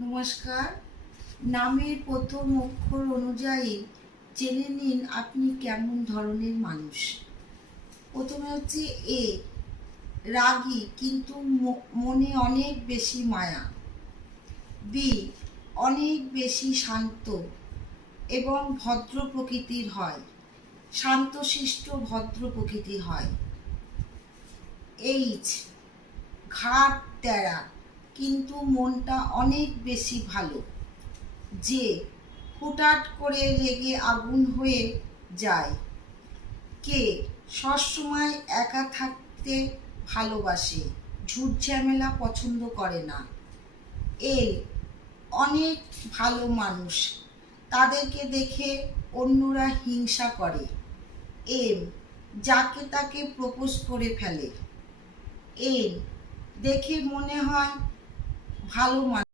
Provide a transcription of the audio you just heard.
নমস্কার। নামের প্রথম অক্ষর অনুযায়ী জেনে নিন আপনি কেমন ধরনের মানুষ। প্রথমে হচ্ছে এ, রাগী কিন্তু মনে অনেক বেশি মায়া। বি, অনেক বেশি শান্ত এবং ভদ্র প্রকৃতির হয়, শান্তশিষ্ট ভদ্র প্রকৃতির হয়। এইচ, ঘাট তেরা কিন্তু মনটা অনেক বেশি ভালো। যে, হুটহাট করে রেগে আগুন হয়ে যায়। কে, সবসময় একা থাকতে ভালোবাসে, ঝুট ঝামেলা পছন্দ করে না। এল, অনেক ভালো মানুষ, তাদেরকে দেখে অন্যরা হিংসা করে। এম, যাকে তাকে প্রপোজ করে ফেলে। এন, দেখে মনে হয় ভালো মানুষ।